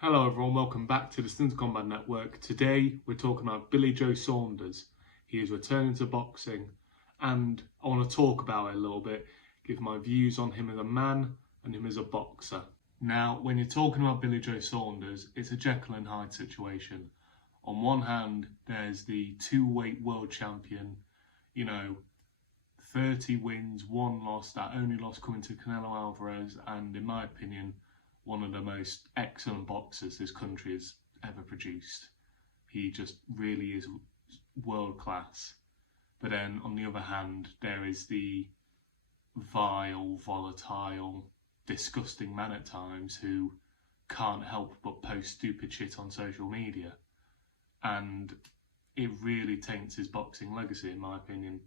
Hello everyone, welcome back to the Stunts Combat Network. Today we're talking about Billy Joe Saunders. He is returning to boxing and I want to talk about it a little bit, give my views on him as a man and him as a boxer. Now, when you're talking about Billy Joe Saunders, it's a Jekyll and Hyde situation. On one hand, there's the two-weight world champion, 30 wins, 1 loss, that only loss coming to Canelo Alvarez, and in my opinion, one of the most excellent boxers this country has ever produced. He just really is world class. But then on the other hand, there is the vile, volatile, disgusting man at times who can't help but post stupid shit on social media. And it really taints his boxing legacy, in my opinion.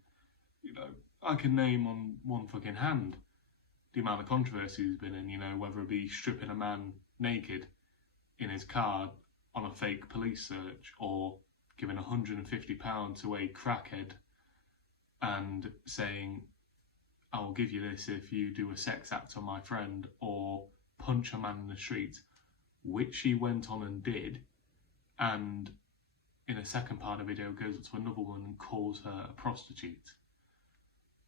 I can name on one fucking hand the amount of controversy he's been in, whether it be stripping a man naked in his car on a fake police search or giving £150 to a crackhead and saying, I will give you this if you do a sex act on my friend, or punch a man in the street, which he went on and did, and in a second part of the video goes up to another woman and calls her a prostitute,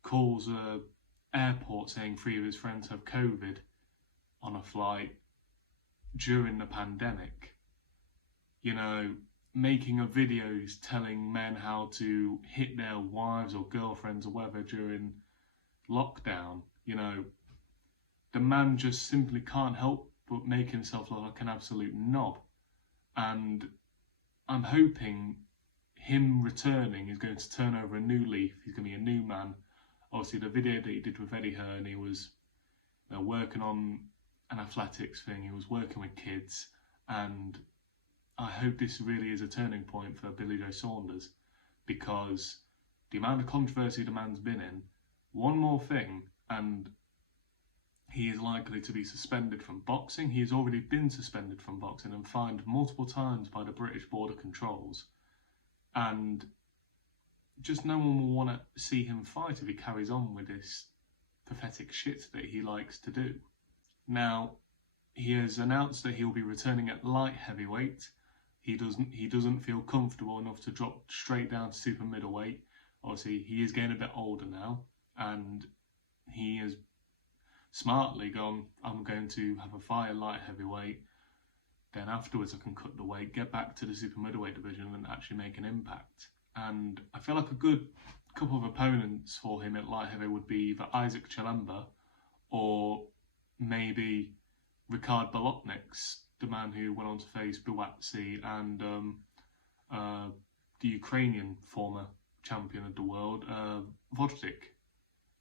calls her airport saying 3 of his friends have COVID on a flight during the pandemic, making of videos telling men how to hit their wives or girlfriends or whatever during lockdown. The man just simply can't help but make himself look like an absolute knob, and I'm hoping him returning is going to turn over a new leaf. He's going to be a new man. Obviously, the video that he did with Eddie Hearn, he was working on an athletics thing, he was working with kids, and I hope this really is a turning point for Billy Joe Saunders, because the amount of controversy the man's been in, one more thing, and he is likely to be suspended from boxing. He has already been suspended from boxing and fined multiple times by the British Border Controls, and just no one will want to see him fight if he carries on with this pathetic shit that he likes to do. Now, he has announced that he'll be returning at light heavyweight. He doesn't feel comfortable enough to drop straight down to super middleweight. Obviously, he is getting a bit older now, and he has smartly gone, I'm going to have a fight at light heavyweight, then afterwards I can cut the weight, get back to the super middleweight division and actually make an impact. And I feel like a good couple of opponents for him at light heavy would be either Isaac Chilemba or maybe Ricard Bolotniks, the man who went on to face Buatsi, and the Ukrainian former champion of the world, Vodnik.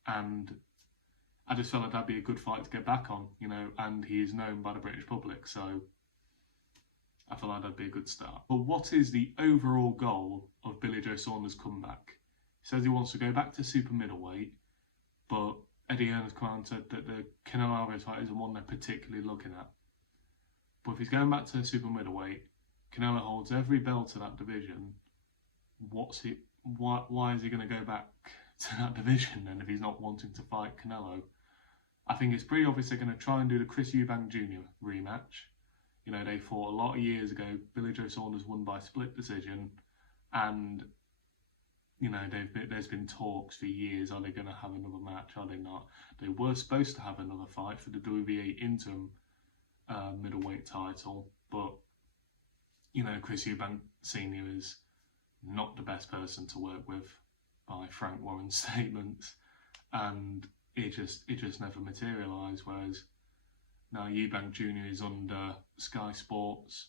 And I just felt like that'd be a good fight to get back on, and he is known by the British public, so I feel like that'd be a good start. But what is the overall goal of Billy Joe Saunders' comeback? He says he wants to go back to super middleweight, but Eddie Hearn has come out and said that the Canelo Alvarez fight isn't one they're particularly looking at. But if he's going back to super middleweight, Canelo holds every belt of that division. Why is he going to go back to that division then if he's not wanting to fight Canelo? I think it's pretty obvious they're going to try and do the Chris Eubank Jr. rematch. They fought a lot of years ago. Billy Joe Saunders won by split decision, and there's been talks for years. Are they going to have another match? Are they not? They were supposed to have another fight for the WBA interim middleweight title, but Chris Eubank Senior is not the best person to work with, by Frank Warren's statements, and it just never materialised. Whereas now Eubank Jr. is under Sky Sports,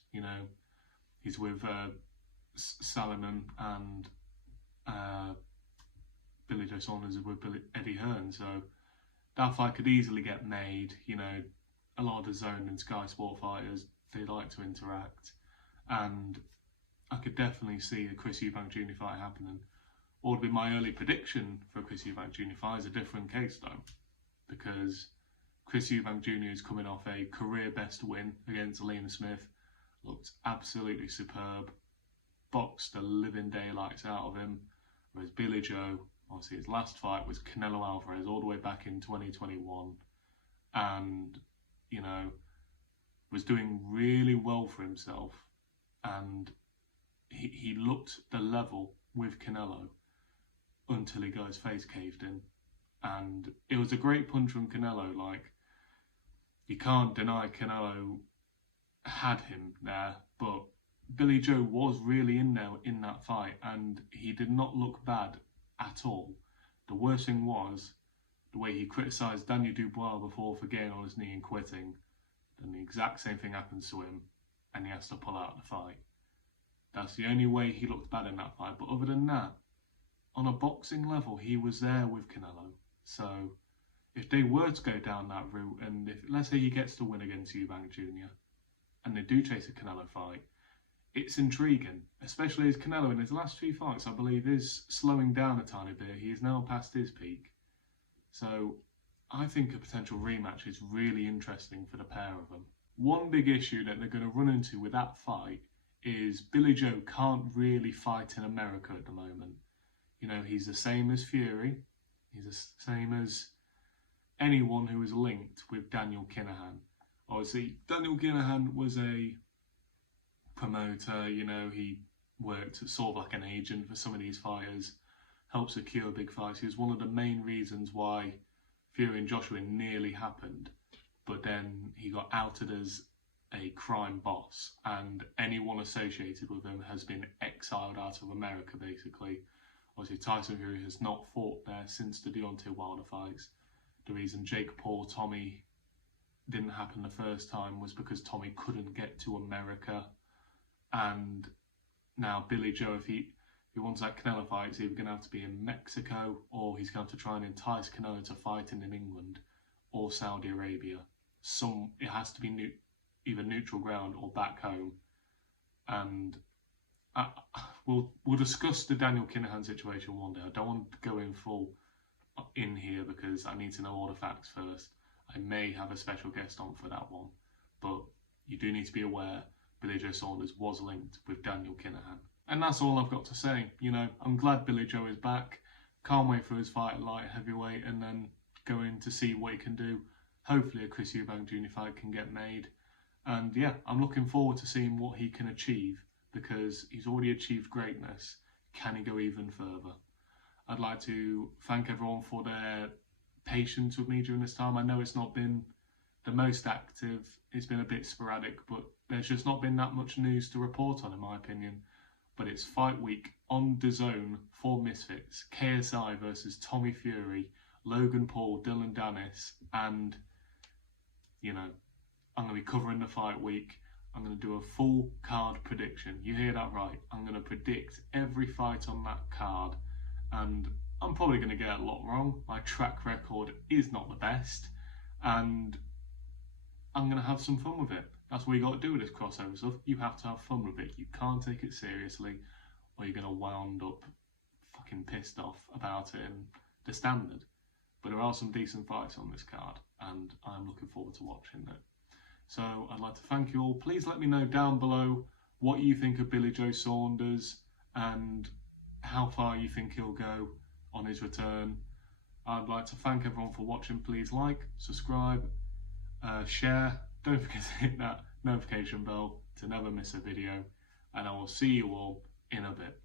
he's with Salomon, and Billy Joe Saunders is with Eddie Hearn, so that fight could easily get made. A lot of the Zone and Sky Sport fighters, they like to interact, and I could definitely see a Chris Eubank Jr. fight happening. Or would be my early prediction for a Chris Eubank Jr. fight is a different case though, because Chris Eubank Jr. is coming off a career best win against Liam Smith, looked absolutely superb, boxed the living daylights out of him, whereas Billy Joe, obviously his last fight was Canelo Alvarez all the way back in 2021, and was doing really well for himself, and he looked the level with Canelo until he got his face caved in. And it was a great punch from Canelo. Like, you can't deny Canelo had him there, but Billy Joe was really in there in that fight, and he did not look bad at all. The worst thing was the way he criticised Daniel Dubois before for getting on his knee and quitting. Then the exact same thing happens to him, and he has to pull out of the fight. That's the only way he looked bad in that fight. But other than that, on a boxing level, he was there with Canelo. So if they were to go down that route, and if, let's say, he gets to win against Eubank Jr., and they do chase a Canelo fight, it's intriguing, especially as Canelo in his last few fights, I believe, is slowing down a tiny bit. He is now past his peak. So I think a potential rematch is really interesting for the pair of them. One big issue that they're going to run into with that fight is Billy Joe can't really fight in America at the moment. You know, he's the same as Fury. He's the same as anyone who is linked with Daniel Kinahan. Obviously, Daniel Kinahan was a promoter, you know, he worked sort of like an agent for some of these fighters, helped secure big fights. He was one of the main reasons why Fury and Joshua nearly happened, but then he got outed as a crime boss, and anyone associated with him has been exiled out of America, basically. Obviously, Tyson Fury has not fought there since the Deontay Wilder fights. The reason Jake Paul, Tommy didn't happen the first time was because Tommy couldn't get to America. And now Billy Joe, if he wants that Canelo fight, it's either going to have to be in Mexico, or he's going to have to try and entice Canelo to fight in England or Saudi Arabia. It has to be either neutral ground or back home. And we'll discuss the Daniel Kinahan situation one day. I don't want to go in full in here because I need to know all the facts first. I may have a special guest on for that one, but you do need to be aware Billy Joe Saunders was linked with Daniel Kinahan. And that's all I've got to say. You know, I'm glad Billy Joe is back. Can't wait for his fight at light heavyweight, and then going to see what he can do. Hopefully a Chris Eubank Jr. fight can get made. And yeah, I'm looking forward to seeing what he can achieve, because he's already achieved greatness. Can he go even further? I'd like to thank everyone for their patience with me during this time. I know it's not been the most active. It's been a bit sporadic, but there's just not been that much news to report on, in my opinion. But it's fight week on DAZN for Misfits. KSI versus Tommy Fury, Logan Paul, Dylan Dennis, and, you know, I'm going to be covering the fight week. I'm going to do a full card prediction. You hear that right. I'm going to predict every fight on that card, and I'm probably going to get a lot wrong. My track record is not the best, and I'm going to have some fun with it. That's what you got to do with this crossover stuff. You have to have fun with it. You can't take it seriously, or you're going to wound up fucking pissed off about it in the standard. But there are some decent fights on this card, and I'm looking forward to watching it. So I'd like to thank you all. Please let me know down below what you think of Billy Joe Saunders and how far you think he'll go on his return. I'd like to thank everyone for watching. Please like, subscribe, share. Don't forget to hit that notification bell to never miss a video. And I will see you all in a bit.